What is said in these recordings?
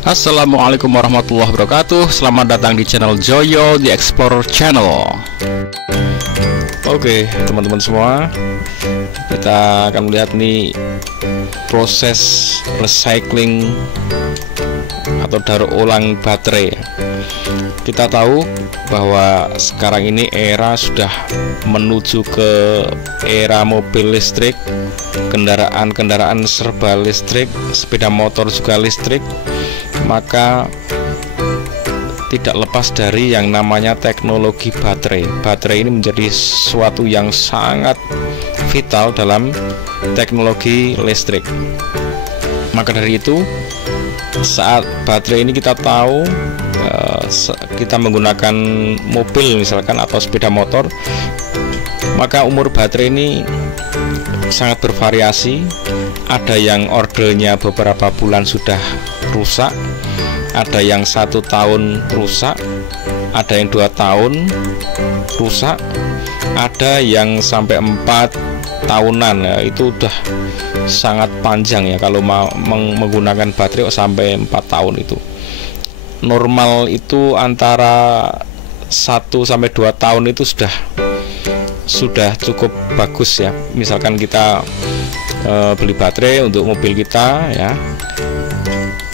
Assalamualaikum warahmatullahi wabarakatuh. Selamat datang di channel Joyo The Explorer Channel. Oke teman-teman semua, kita akan melihat nih proses recycling atau daur ulang baterai. Kita tahu bahwa sekarang ini era sudah menuju ke era mobil listrik, kendaraan-kendaraan serba listrik, sepeda motor juga listrik. Maka tidak lepas dari yang namanya teknologi baterai. Baterai ini menjadi sesuatu yang sangat vital dalam teknologi listrik. Maka dari itu, saat baterai ini kita tahu kita menggunakan mobil misalkan atau sepeda motor, maka umur baterai ini sangat bervariasi. Ada yang ordernya beberapa bulan sudah rusak, ada yang 1 tahun rusak, ada yang 2 tahun rusak, ada yang sampai 4 tahunan ya. Itu udah sangat panjang ya kalau mau menggunakan baterai sampai 4 tahun. Itu normal, itu antara 1 sampai 2 tahun itu sudah cukup bagus ya. Misalkan kita beli baterai untuk mobil kita ya,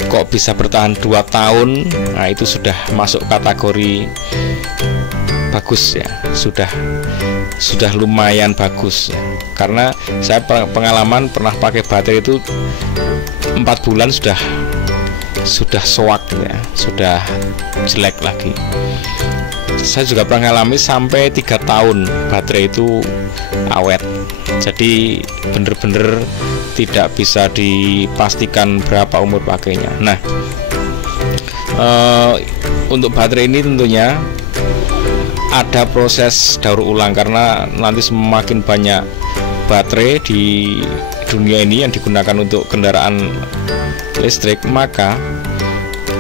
kok bisa bertahan 2 tahun, nah itu sudah masuk kategori bagus ya, sudah lumayan bagus ya. Karena saya pengalaman pernah pakai baterai itu 4 bulan sudah soak ya, sudah jelek lagi. Saya juga pernah mengalami sampai 3 tahun baterai itu awet. Jadi bener-bener tidak bisa dipastikan berapa umur pakainya. Nah, untuk baterai ini tentunya ada proses daur ulang, karena nanti semakin banyak baterai di dunia ini yang digunakan untuk kendaraan listrik, maka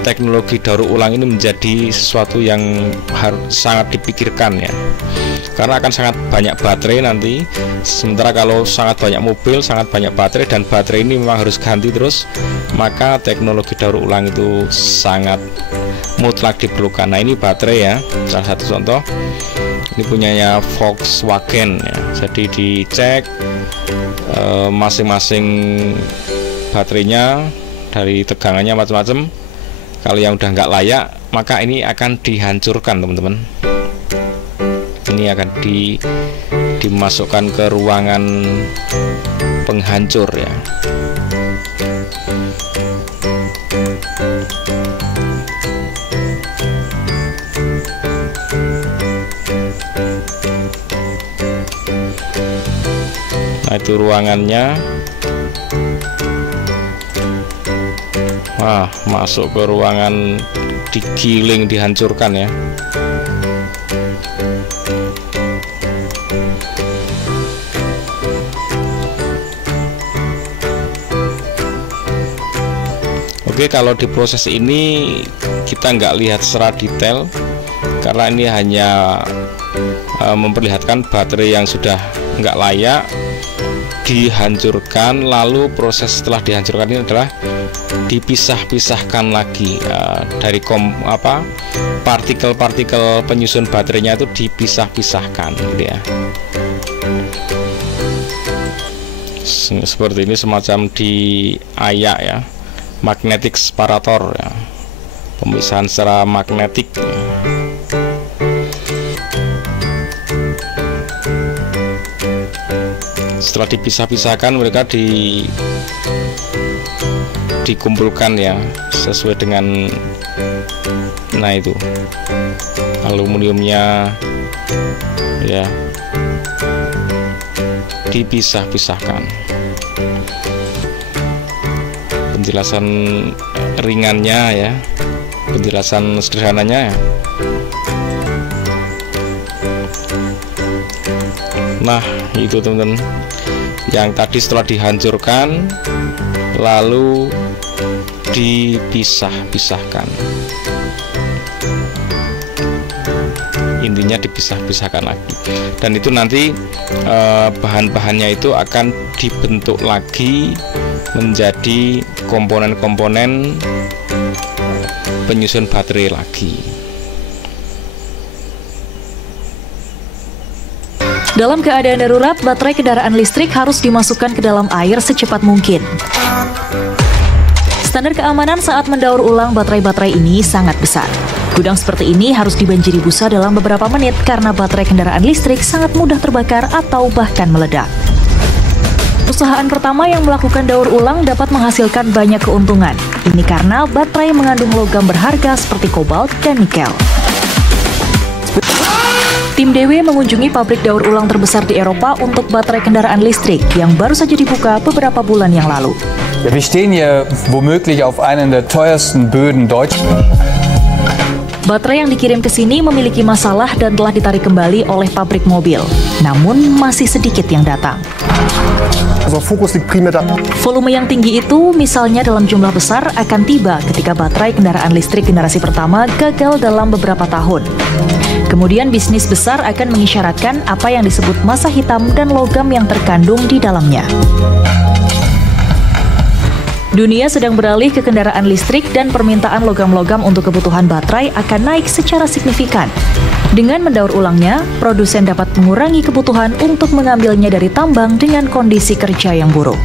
teknologi daur ulang ini menjadi sesuatu yang harus sangat dipikirkan ya, karena akan sangat banyak baterai nanti. Sementara kalau sangat banyak mobil, sangat banyak baterai, dan baterai ini memang harus ganti terus, maka teknologi daur ulang itu sangat mutlak diperlukan. Nah, ini baterai ya, salah satu contoh. Ini punyanya Volkswagen ya. Jadi dicek masing-masing baterainya dari tegangannya macam-macam. Kalau yang udah nggak layak, maka ini akan dihancurkan teman-teman. Ini akan dimasukkan ke ruangan penghancur ya. Nah, itu ruangannya. Wah, masuk ke ruangan, digiling, dihancurkan ya. Oke, kalau di proses ini kita nggak lihat secara detail, karena ini hanya memperlihatkan baterai yang sudah nggak layak dihancurkan. Lalu proses setelah dihancurkan ini adalah dipisah-pisahkan lagi dari partikel-partikel penyusun baterainya itu dipisah-pisahkan gitu ya. Seperti ini, semacam diayak ya, magnetic separator ya, pemisahan secara magnetik. Setelah dipisah-pisahkan, mereka dikumpulkan ya, sesuai dengan, nah itu aluminiumnya ya, dipisah-pisahkan. Penjelasan ringannya ya, penjelasan sederhananya ya. Nah, itu teman-teman, yang tadi setelah dihancurkan lalu dipisah-pisahkan. Intinya dipisah-pisahkan lagi, dan itu nanti bahan-bahannya itu akan dibentuk lagi menjadi komponen-komponen penyusun baterai lagi. Dalam keadaan darurat, baterai kendaraan listrik harus dimasukkan ke dalam air secepat mungkin. Standar keamanan saat mendaur ulang baterai-baterai ini sangat besar. Gudang seperti ini harus dibanjiri busa dalam beberapa menit karena baterai kendaraan listrik sangat mudah terbakar atau bahkan meledak. Perusahaan pertama yang melakukan daur ulang dapat menghasilkan banyak keuntungan. Ini karena baterai mengandung logam berharga seperti kobalt dan nikel. Tim DW mengunjungi pabrik daur ulang terbesar di Eropa untuk baterai kendaraan listrik yang baru saja dibuka beberapa bulan yang lalu. Ja, wir stehen hier womöglich auf einen der teuersten Böden Deutschlands. Baterai yang dikirim ke sini memiliki masalah dan telah ditarik kembali oleh pabrik mobil. Namun masih sedikit yang datang. Volume yang tinggi itu, misalnya dalam jumlah besar, akan tiba ketika baterai kendaraan listrik generasi pertama gagal dalam beberapa tahun. Kemudian bisnis besar akan mengisyaratkan apa yang disebut massa hitam dan logam yang terkandung di dalamnya. Dunia sedang beralih ke kendaraan listrik dan permintaan logam-logam untuk kebutuhan baterai akan naik secara signifikan. Dengan mendaur ulangnya, produsen dapat mengurangi kebutuhan untuk mengambilnya dari tambang dengan kondisi kerja yang buruk.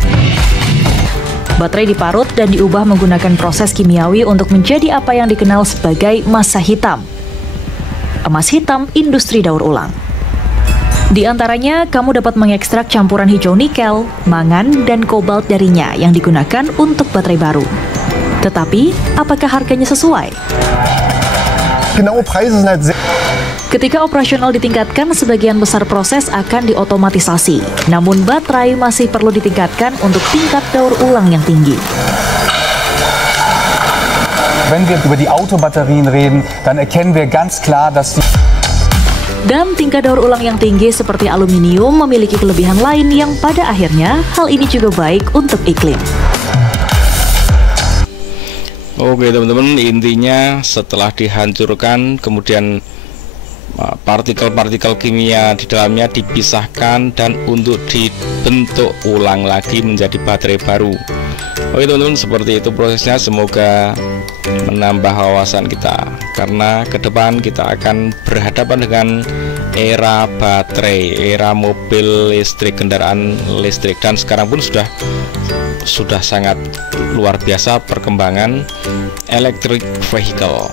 Baterai diparut dan diubah menggunakan proses kimiawi untuk menjadi apa yang dikenal sebagai massa hitam. Emas hitam industri daur ulang. Di antaranya, kamu dapat mengekstrak campuran hijau nikel, mangan, dan kobalt darinya yang digunakan untuk baterai baru. Tetapi, apakah harganya sesuai? Ketika operasional ditingkatkan, sebagian besar proses akan diotomatisasi. Namun, baterai masih perlu ditingkatkan untuk tingkat daur ulang yang tinggi. Wenn wir über die Autobatterien reden, dann erkennen wir ganz klar, dass Dan tingkat daur ulang yang tinggi seperti aluminium memiliki kelebihan lain yang pada akhirnya hal ini juga baik untuk iklim. Oke teman-teman, intinya setelah dihancurkan kemudian partikel-partikel kimia di dalamnya dipisahkan dan untuk dibentuk ulang lagi menjadi baterai baru. Oke teman-teman, seperti itu prosesnya. Semoga menambah wawasan kita, karena ke depan kita akan berhadapan dengan era baterai, era mobil listrik, kendaraan listrik, dan sekarang pun sudah sangat luar biasa perkembangan electric vehicle.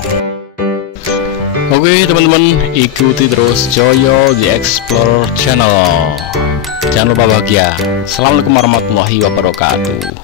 Oke teman-teman, ikuti terus Joyo The Explorer Channel. Jangan lupa bahagia. Assalamualaikum warahmatullahi wabarakatuh.